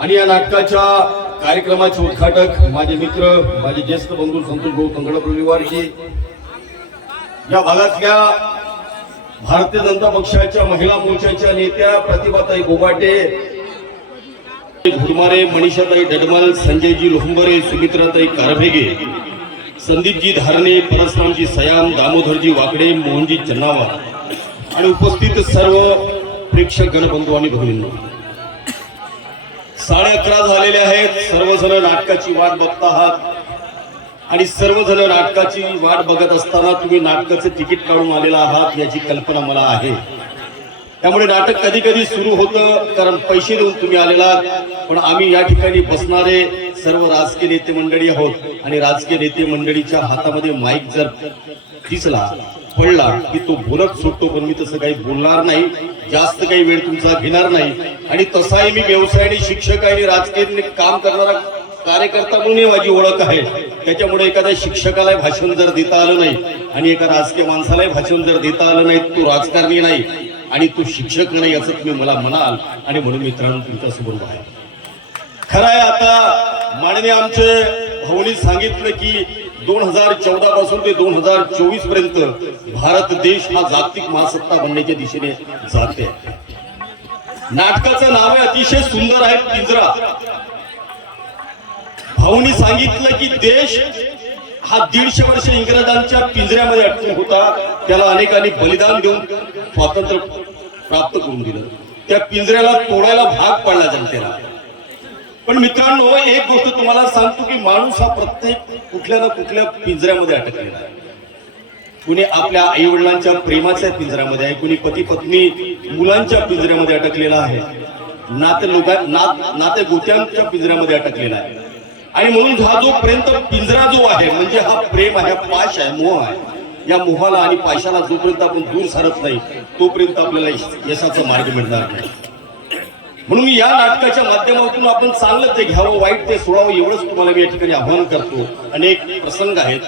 आणि या नाटकाच्या कार्यक्रमाचे उद्घाटक माझे मित्र माझे ज्येष्ठ बंधू संतोष भाऊ कंगड परिवारजी या भागातल्या भारतीय जनता पक्षाच्या महिला मोर्चाच्या नेत्या प्रतिभाताई गोबाटे घुडमारे मनीषाताई डडमल संजयजी लोहंबरे सुमित्राताई कारभेगे संदीपजी धारणे परसरामजी सयाम दामोदरजी वाकडे मोहनजी चन्नावर आणि उपस्थित सर्व प्रेक्षक गणबंधू आणि भगिनींनो. साडे अकरा झालेले आहेत. सर्वजण नाटकाची वाट बघत आहात. आणि सर्वजण नाटकाची वाट बघत असताना तुम्ही नाटकाचं तिकीट काढून आलेला आहात याची कल्पना मला आहे. त्यामुळे नाटक कधी कधी सुरू होतं कारण पैसे देऊन तुम्ही आलेला पण आम्ही या ठिकाणी बसणारे सर्व राजकीय नेते मंडळी आहोत. आणि राजकीय नेते मंडळीच्या हातामध्ये माईक जर दिसला पडला की तो बोलत सुटतो पण मी तसं काही बोलणार नाही. जास्त काही वेळ तुमचा घेणार नाही. आणि तसाही मी व्यवसाय आणि शिक्षक आणि राजकीय काम करणारा कार्यकर्ता म्हणून माझी ओळख आहे. त्याच्यामुळे एखाद्या शिक्षकाला भाषण जर देता आलं नाही आणि एका राजकीय माणसालाही भाषण जर देता आलं नाही तो राजकारणी नाही आणि तो शिक्षक नाही असं तुम्ही मला म्हणाल आणि म्हणून मित्रांनो तुमच्यासमोर आहे. खरं आहे आता माननीय आमचे भाऊनी सांगितलं की दोन हजार चौदा पासून ते दोन हजार चोवीसपर्यंत भारत देश हा जागतिक महासत्ता बनण्याच्या दिशेने जाते नाटकाचं नाव आहे अतिशय सुंदर आहे पिंजरा. भाऊनी सांगितलं की देश हा दीडशे वर्ष इंग्रजांच्या पिंजऱ्यामध्ये अटकून होता. त्याला अनेकांनी बलिदान देऊन स्वातंत्र्य प्राप्त करून दिलं. त्या पिंजऱ्याला तोडायला भाग पडला जनतेला. पण मित्रांनो एक गोष्ट तुम्हाला सांगतो की माणूस हा प्रत्येक कुठल्या ना कुठल्या पिंजऱ्यामध्ये अटकलेला आहे. कुणी आपल्या आई वडिलांच्या प्रेमाच्या पिंजऱ्यामध्ये आहे कुणी पती पत्नी मुलांच्या पिंजऱ्यामध्ये अटकलेला आहे नाते लोका नात नाते गोत्यांच्या पिंजऱ्यामध्ये अटकलेला आहे. आणि म्हणून हा जो पर्यंत पिंजरा जो आहे म्हणजे हा प्रेम आहे पाश आहे मोह आहे या मोहाला आणि पाशाला जोपर्यंत आपण दूर सरत नाही तोपर्यंत आपल्याला यशाचा मार्ग मिळणार नाही. म्हणून या नाटकाच्या माध्यमातून आपण चांगलं ते घ्यावं वाईट ते सोडावं एवढंच तुम्हाला मी या ठिकाणी आव्हान करतो. अनेक प्रसंग आहेत.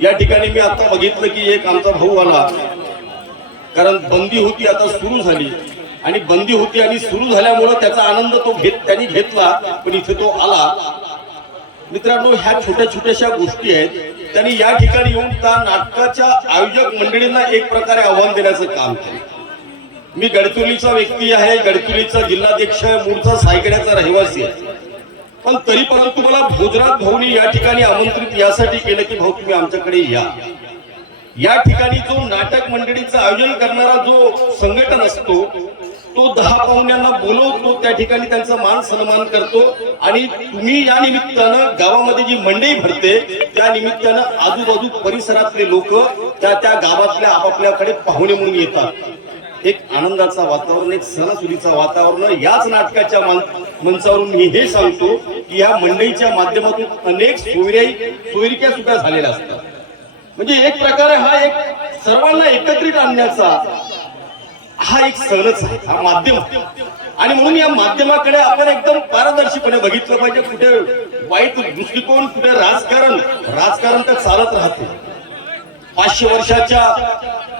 या ठिकाणी मी आता बघितलं की एक आमचा भाऊ आला. कारण बंदी होती आता सुरू झाली. आणि बंदी होती आणि सुरू झाल्यामुळं त्याचा आनंद तो घेत त्यांनी घेतला पण इथे तो आला. मित्रांनो ह्या छोट्या छोट्याशा गोष्टी आहेत. त्यांनी या ठिकाणी येऊन त्या नाटकाच्या आयोजक मंडळींना एक प्रकारे आव्हान देण्याचं काम केलं. मी गडचिरोलीचा व्यक्ती आहे गडचिरोलीचा जिल्हाध्यक्ष मूळचा सायकड्याचा रहिवासी आहे. पण तरी परंतु मला भोजराज भाऊनी या ठिकाणी आमंत्रित यासाठी केलं की भाऊ तुम्ही आमच्याकडे या. या ठिकाणी जो नाटक मंडळीचं आयोजन करणारा जो संघटन असतो तो दहा पाहुण्यांना बोलवतो त्या ठिकाणी त्यांचा मान सन्मान करतो आणि तुम्ही या निमित्तानं गावामध्ये जी मंडई भरते त्या निमित्तानं आजूबाजू परिसरातले लोक त्या त्या गावातल्या आपापल्याकडे पाहुणे म्हणून येतात. एक आनंदाचा वातावरण एक सणासुदीचा वातावरण याच नाटकाच्या मंचावरून मी हे सांगतो की या मंडईच्या माध्यमातून अनेक सोयऱ्याही सोयरिक्या सुद्धा झालेल्या असतात. म्हणजे एक प्रकारे हा एक सर्वांना एकत्रित आणण्याचा हा एक सणच आहे हा माध्यम आणि म्हणून या माध्यमाकडे आपण एकदम पारदर्शीपणे बघितलं पाहिजे कुठे वाईट दृष्टिकोन कुठे राजकारण राजकारण तर चालत राहते. पाचशे वर्षाच्या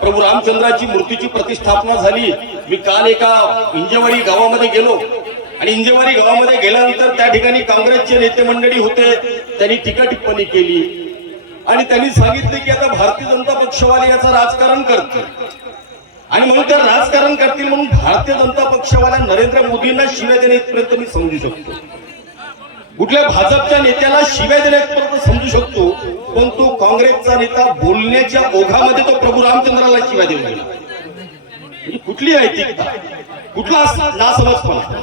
प्रभू रामचंद्राची मूर्तीची प्रतिष्ठापना झाली. मी काल एका इंजेवारी गावामध्ये गेलो. आणि इंजेवारी गावामध्ये गेल्यानंतर त्या ठिकाणी काँग्रेसचे नेते मंडळी होते. त्यांनी टीका टिप्पणी केली. आणि त्यांनी सांगितले की आता भारतीय जनता पक्षवाले याचं राजकारण करते आणि म्हणून ते राजकारण करतील म्हणून भारतीय जनता पक्षवाल्या नरेंद्र मोदींना शिव्या देण्यापर्यंत मी समजू शकतो. कुठल्या भाजपच्या नेत्याला शिव्या देण्यापर्यंत समजू शकतो? पण तो काँग्रेसचा नेता बोलण्याच्या ओघामध्ये तो प्रभू रामचंद्राला शिवाय देऊ गेला. म्हणजे कुठली ऐतिकता कुठला असला नासमजपणा?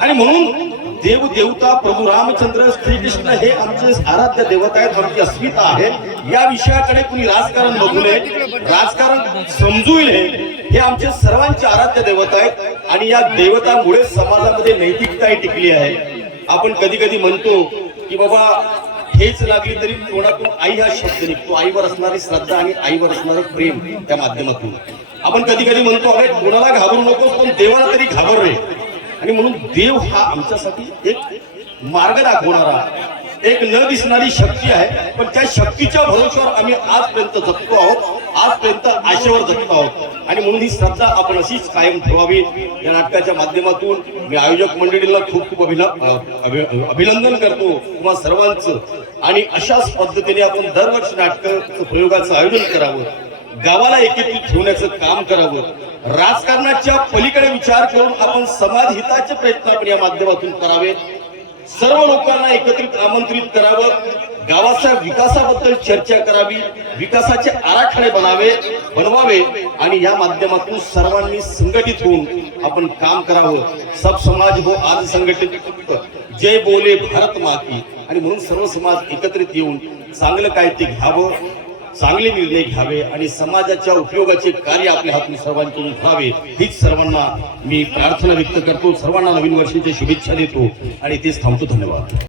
आणि म्हणून देव देवता प्रभू रामचंद्र श्रीकृष्ण हे आमचे आराध्य देवता आहेत आमची अस्मिता आहे या विषयाकडे कुणी राजकारण बघू नये. राजकारण समजू नये. हे आमचे सर्वांचे आराध्य देवता आहेत. आणि या देवतामुळे समाजामध्ये नैतिकता टिकली आहे. आपण कधी कधी म्हणतो की बाबा हेच लागली तरी तोंडातून आई हा शब्द निघतो? आईवर असणारी श्रद्धा आणि आईवर असणारं प्रेम त्या माध्यमातून आपण कधी कधी म्हणतो अरे कोणाला घाबरू नको पण देवाला तरी घाबर रे आणि म्हणून देव हा आमच्यासाठी एक मार्ग दाखवणारा एक न दिसणारी शक्ती आहे. पण त्या शक्तीच्या भरोश्यावर आम्ही आजपर्यंत जगतो आहोत. आजपर्यंत आशेवर जगत आहोत. आणि म्हणून ही श्रद्धा आपण अशीच कायम ठेवावी. या नाटकाच्या माध्यमातून मी आयोजक मंडळीला खूप खूप अभिला- अभि- अभिनंदन करतो. तुम्हा सर्वांचं. आणि अशाच पद्धतीने आपण दरवर्षी नाटकाचं प्रयोगाचं आयोजन करावं. गावाला एकत्रित ठेवण्याचं काम करावं. राजकारणाच्या पलीकडे विचार करून आपण समाज हिताचे प्रयत्न आपण या माध्यमातून करावे सर्व लोकांना एकत्रित आमंत्रित करावं. गावाच्या विकासाबद्दल चर्चा करावी विकासाचे आराखडे बनावे बनवावे आणि या माध्यमातून सर्वांनी संघटित होऊन आपण काम करावं. सब समाज हो आज संघटित जय बोले भारत माती आणि म्हणून सर्व समाज एकत्रित येऊन चांगलं काय ते घ्यावं. चांगले निर्णय घ्यावे आणि समाजाच्या उपयोगाचे कार्य आपल्या हातून सर्वांकडून व्हावे हीच सर्वांना मी प्रार्थना व्यक्त करतो. सर्वांना नवीन वर्षाच्या शुभेच्छा देतो. आणि तेच थांबतो. धन्यवाद.